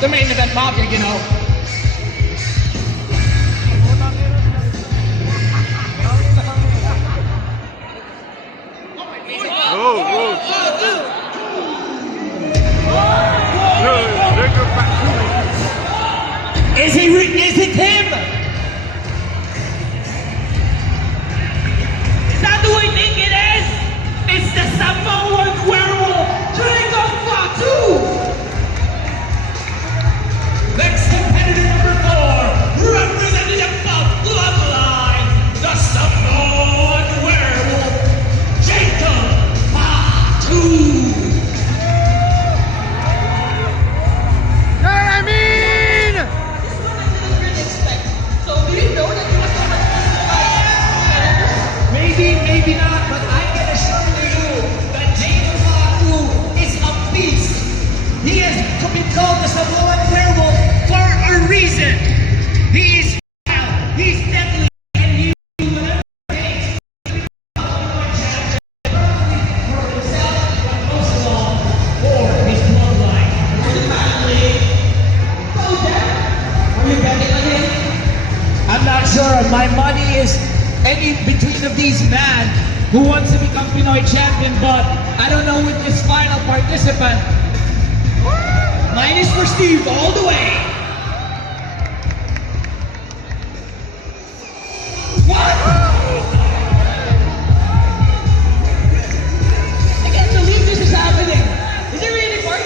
the main event mafia, you know. Is it him? Is that who I think it is? It's the Samoan werewolf, Dragon Fatu! Next competitor number 4, representing the bloodline, the Samoan werewolf, Jacob Fatu. Maybe not, but I can assure you that Jacob Fatu is a beast. He has been called the Samoan werewolf for a reason. He's deadly, and he will whatever it takes to become a champion, for himself, but most of all, for his bloodline, for the family. Are you betting on him? I'm not sure. My money is any between of these men who wants to become Pinoy champion, but I don't know with this final participant. Mine is for Steve all the way. What? I can't believe this is happening. Is it really part?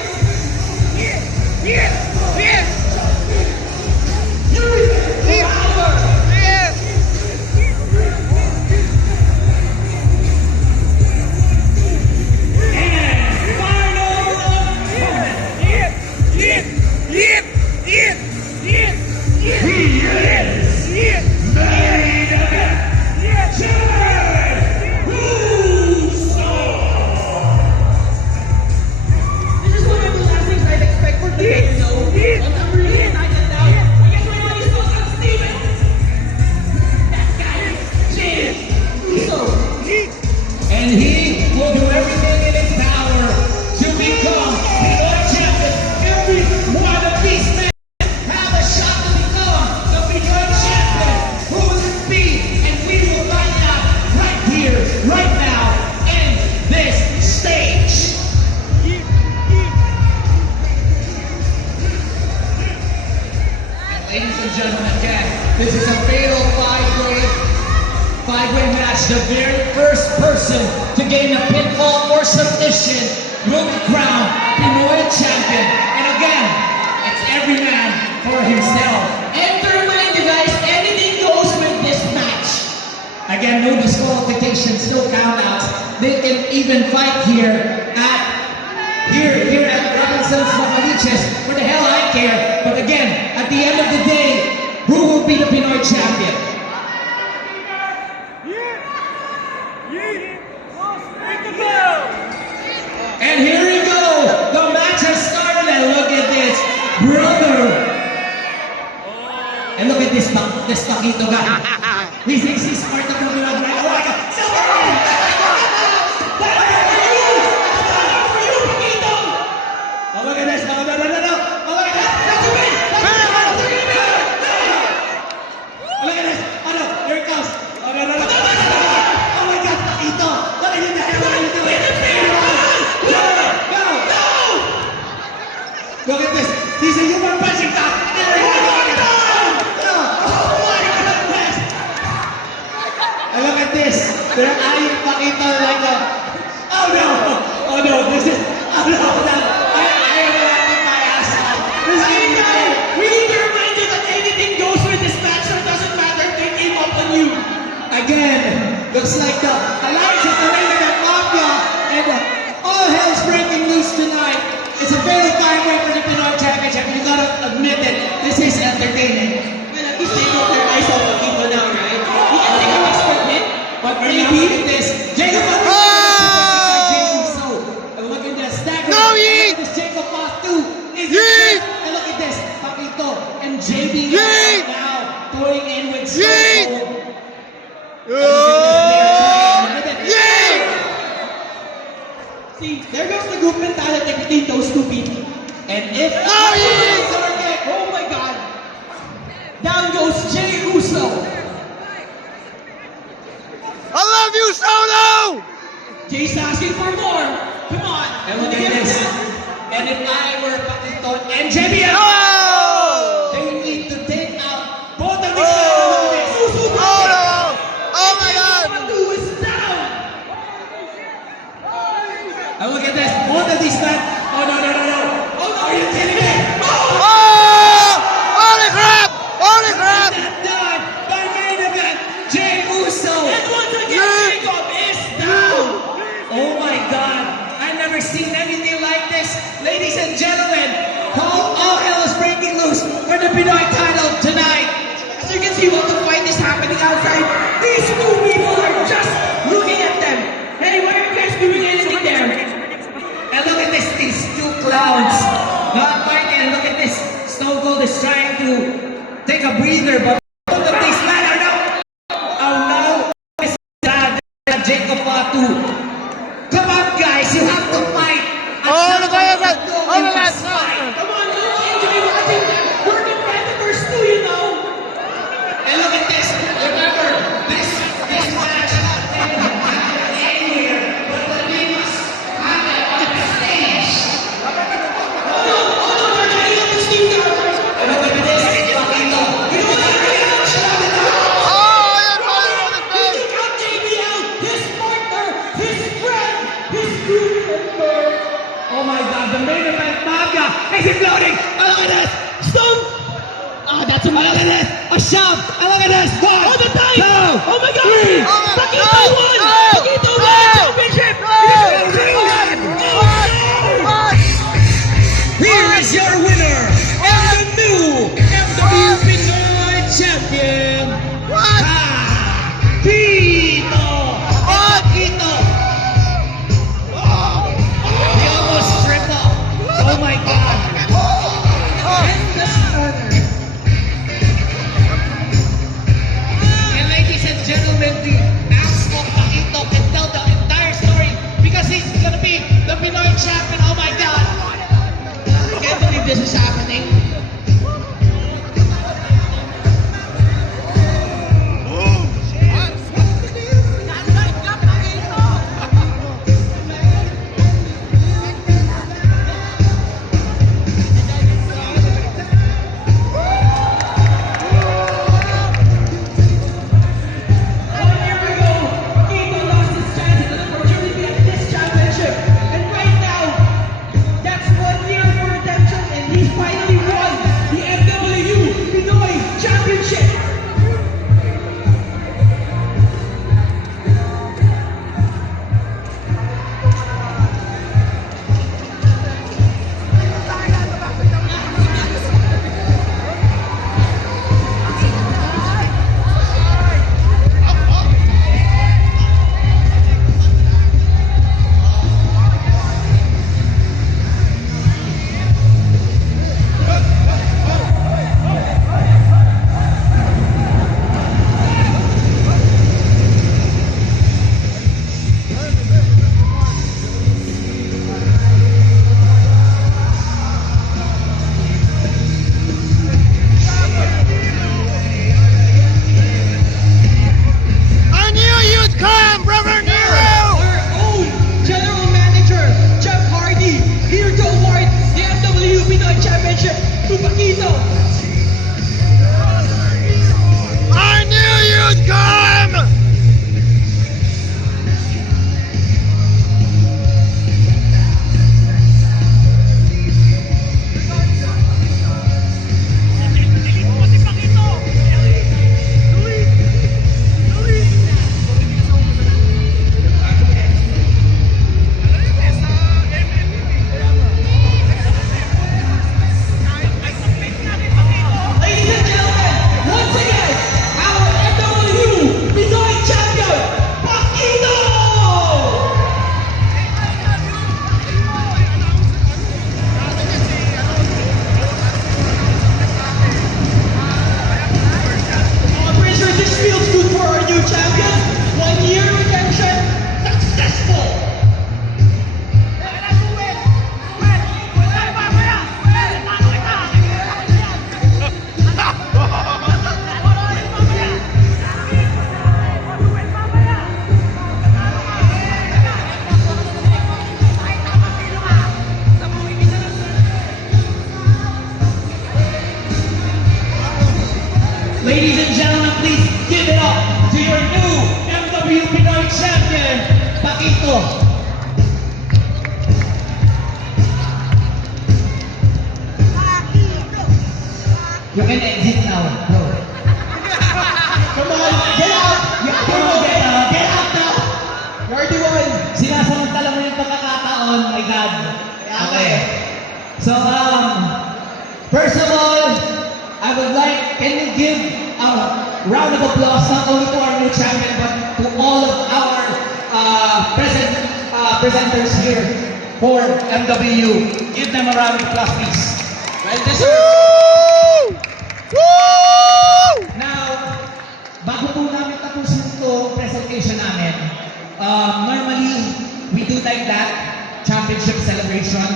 And he will do everything in his power to become Pinoy champion. Every one of these men have a shot to become the Pinoy champion. Who will it be? And we will find out right here, right now, in this stage. And ladies and gentlemen, again, this is a fatal five-way match. The very first person to gain a pinfall or submission will be crowned Pinoy champion. And again, it's every man for himself. And to remind you guys, anything goes with this match. Again, no disqualifications, no countouts. They can even fight here at Robinson's Macaliches. For the hell I care. But again, at the end of the day, who will be the Pinoy champion? And here we go. The match has started, and look at this, brother. And look at this Paquito guy. He thinks he's part of the blood, right? Oh my God! Oh, look at this! No! Oh my God! That's a win! Look at this! Oh no! Here it comes! Oh no! Oh my God! Paquito! What are you doing? Look at this. He's a human punching top. And look at this. They're eyeing Paquito like a... Oh no! Oh no! This is... Oh no! I am laughing my ass off. We need to remind you that anything goes with this match, so it doesn't matter if they came up on you. Again, looks like the alliance of the Main Event Mafia and all hell's breaking loose tonight. It's a very fine way for the Pinoy Championship. You gotta admit it. This is entertaining. Well, at least they know their eyes off the people now, right? We can take a expert hit, But maybe look at this. Jacob Fatu! So, look at this. No, look at this. Jacob Fatu is and look at this. Paquito and JB right now going in with See, there goes the group mentality between those two people. And if Down goes Jey Uso. I love you, Solo! Jay's asking for more. Come on. And look at Get this. down. And if I were Pakito and JBL, Oh! they need to take out both of these Oh! men. Uso Oh, no! Oh, my God! Fatu is down. And look at this. Both of these men. Oh, no. Oh, no, are you kidding me? Oh! Oh! Holy crap! Holy crap! Not done by main event, Jey Uso. And once again, Yeah. Jacob is down. Oh my God, I've never seen anything like this. Ladies and gentlemen, all hell is breaking loose for the Pinoy title tonight. As you can see, while the fight is happening outside, these two people are just looking at them. Hey, why are you guys doing anything there? And look at this, these two clowns. Not fighting, look at this. Stone Cold is trying to take a breather, but both of these men are now. Oh no, this is Jacob Fatu. Come on guys, you have to fight. Oh, look at that! No, Oh, you look at must that! fight. Come on, you seem to be watching them. We're competitors too, you know. And look at this. Remember, this match happened anywhere, but the Divas have it on the stage. Oh no, they're trying to steam down. And look at this. Pakito. You know what? Oh, I am falling on the He face! took out JBL, his partner, his friend, his group member. Oh my God, the main event mafia is exploding. And look at this. Stone. Ah, that's a And look at this. A shove. And look at this. One, Oh, the time! two, Oh my God! three. Pakito No! won! No! Pakito won No! the championship! What? Here is your winner and the new MWP Pinoy champion, What? Pakito. What? Pakito. He almost tripped up. Oh my God. Tremendous honor. And ladies and gentlemen, the acts of Pakito You can exit now, bro. Come on, get out! Come on, get out now! You're the one! Sinasamantala mo yung pagkakataon, my God. Okay. So, first of all, I would like, can you give a round of applause not only to our new champion, but to all of our presenters here for MW. Give them a round of applause, please. Well deserved. Woo! Woo! Now, bago po namin tapusin ito presentation namin, normally, we do like that, championship celebration.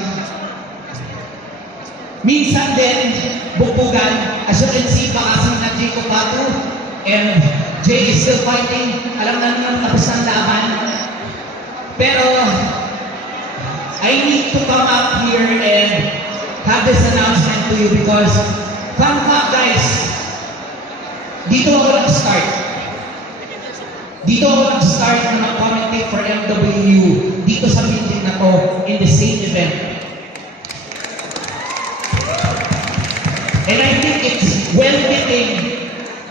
Minsan din, bugbugan, as you can see, pakasing na Jay Cocato, and Jay is still fighting, alam na naman tapos ang laban. Pero, I need to come up here and have this announcement to you because, fun fact guys, dito ako nag-start. Dito ako nag-start na mag-commentate for MW dito sa meeting na to in the same event. And I think it's well fitting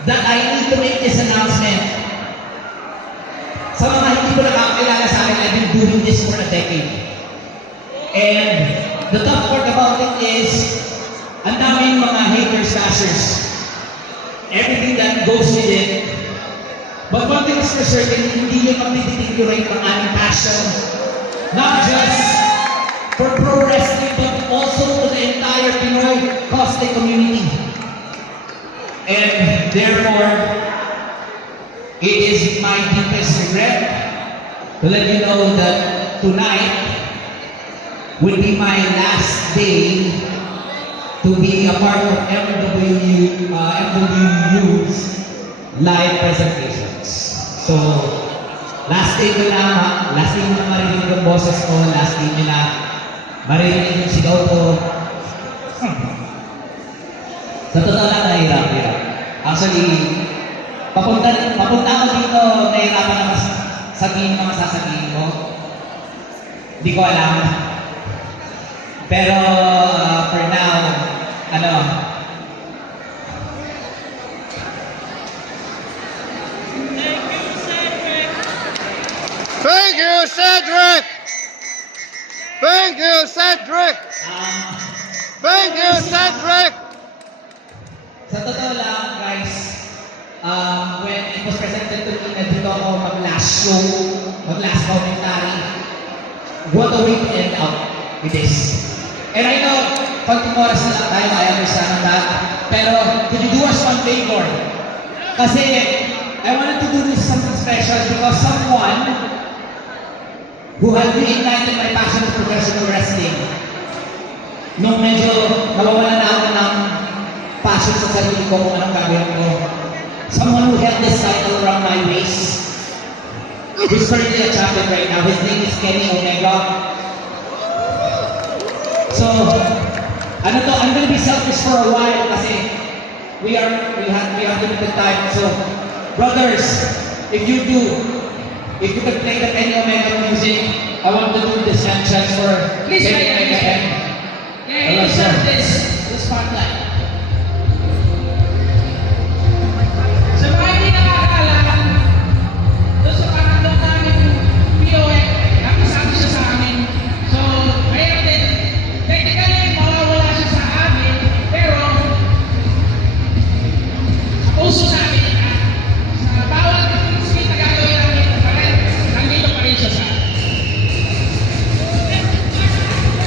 that I need to make this announcement. Sa mga hindi ko nakakilala sa akin, I've been doing this for a decade. And the tough part about it is, ang daming mga haters, bashers. Everything that goes with it. But one thing is for certain, hindi yun magdideteriorate ang aming passion. Not just for pro wrestling, but also to the entire Pinoy cosplay community. And therefore, it is my deepest regret to let you know that tonight will be my last day to be a part of MWU's live presentations. So, last day ko na marinig yung boses ko, last day nila marinig yung sigaw ko. Sa totoo lang, nahihirap. Actually, papunta ako dito, nahihirapan ako sabihin mga sasabihin ko. Hindi ko alam. Pero, for now, Thank you, Cedric! Thank you, Cedric! Thank you, Cedric! Sa totoo lang, guys, when it was presented to me na dito ako mag-last show, mag-last commentary, what a way to end out with this. And I know, konting oras na lang tayo, I understand that. Pero, could you do us one favor? Kasi, I wanted to do this something special because someone who had reignited my passion for professional wrestling, nung medyo nawawalan na ako ng passion sa sarili ko kung anong gagawin ko. Someone who held this title around my waist, who's currently a champion right now. His name is Kenny Omega. So, I'm gonna be selfish for a while kasi we have limited time. So, brothers, if you could play the Kenny Omega music, I want to do this chance for Please, Kenny please, Omega. Yeah, you deserve this spotlight. Sa mga hindi nakakaalam, doon sa pangatlo namin POE, nakasama siya sa amin. So, ngayon din, technically, mawawala siya sa amin, pero sa puso namin, sa bawat skit na gagawin namin, nandito pa rin siya sa amin.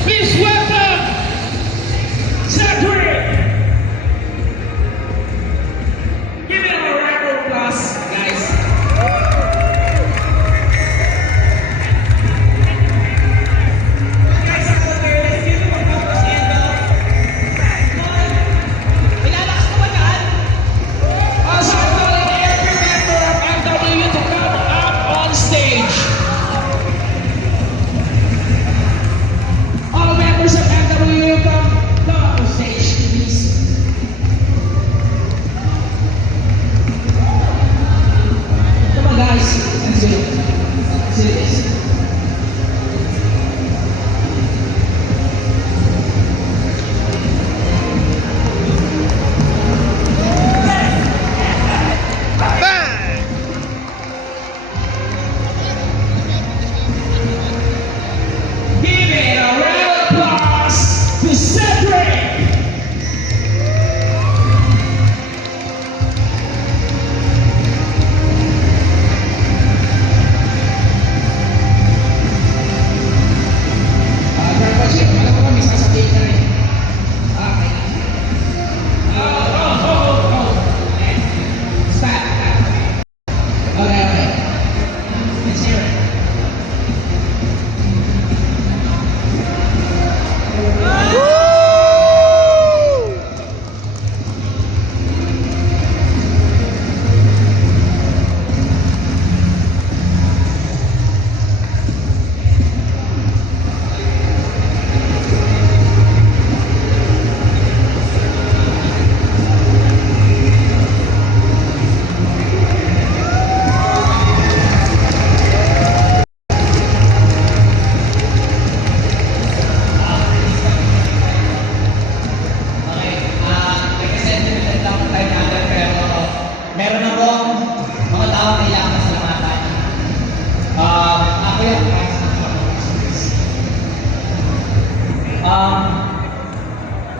Please welcome Cedric!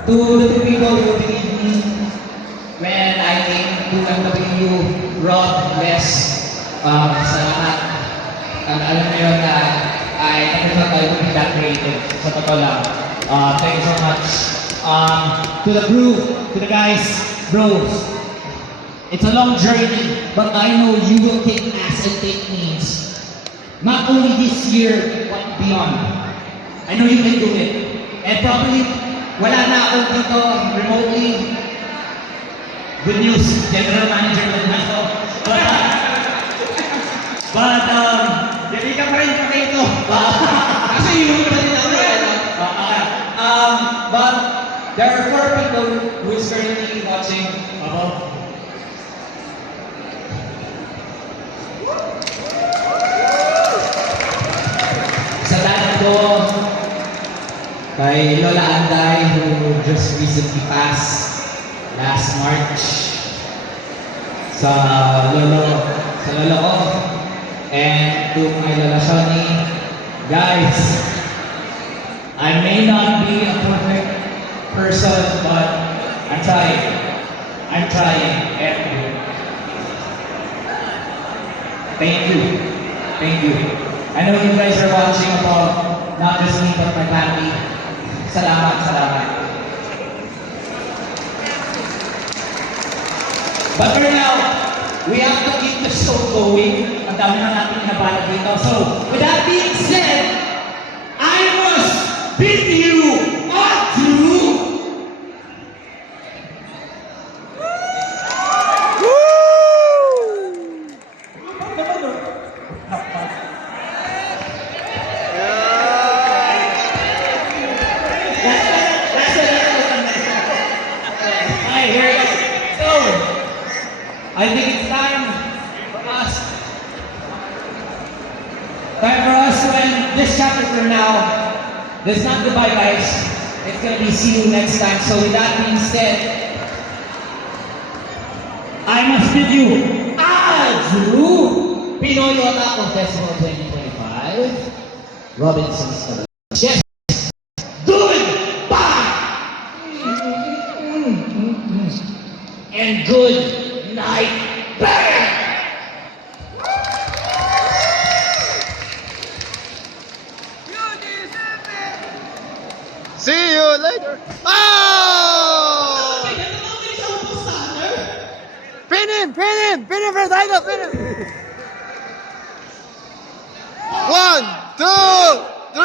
To the two people who believe me when I came to MW, Rob, Les, salamat. Alam niyo yun na I never thought I would be that creative. Sa totoo lang. Thank you so much. To the crew, to the guys, bros. It's a long journey, but I know you will take ass and take names. Not only this year, but beyond. I know you can do it. And probably, wala na ako dito remotely. Good news, General Manager ng Nato. But, hindi ka pa rin pa dito. Kasi yun pa din ako yan. But, there are 4 people who is currently watching above. Sa dad ko, kay Lola Anday, who just recently passed last March. Sa lolo ko, and to my Lola Shoni, guys, I may not be a perfect person, but I'm trying. I'm trying. And thank you. Thank you. I know you guys are watching above, not just me, but my family. Salamat, salamat. But for now, we have to keep the show going. Ang dami na natin nabala dito. So, with that being said, I must bid you adieu. Okay, here we go. So, I think it's time for us to end this chapter for now. This is not goodbye, guys. It's gonna be see you next time. So with that being said, I must bid you adieu. Pinoy Otaku Festival 2025. Robinson's Yes. Goodbye. And good night. Bang! See you later. Oh! Pin him for the title, pin him. 1, 2, 3.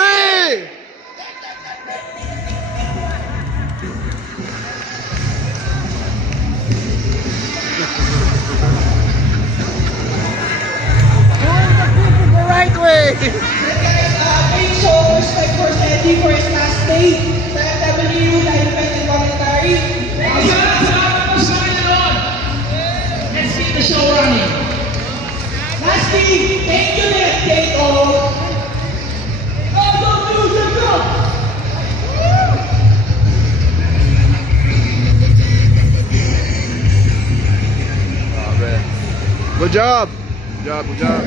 The right way. Please show respect for Sandy for his last day sa FW Live Event and Commentary. Salamat po sa kanya doon. Let's keep the show running. Lastly, thank you to Take All. Go! Oh, man. Good job. Good job. Good job.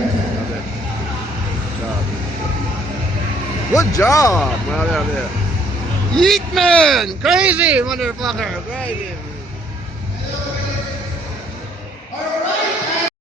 Good job. Well, yeah. Yeet man! Crazy motherfucker! Crazy!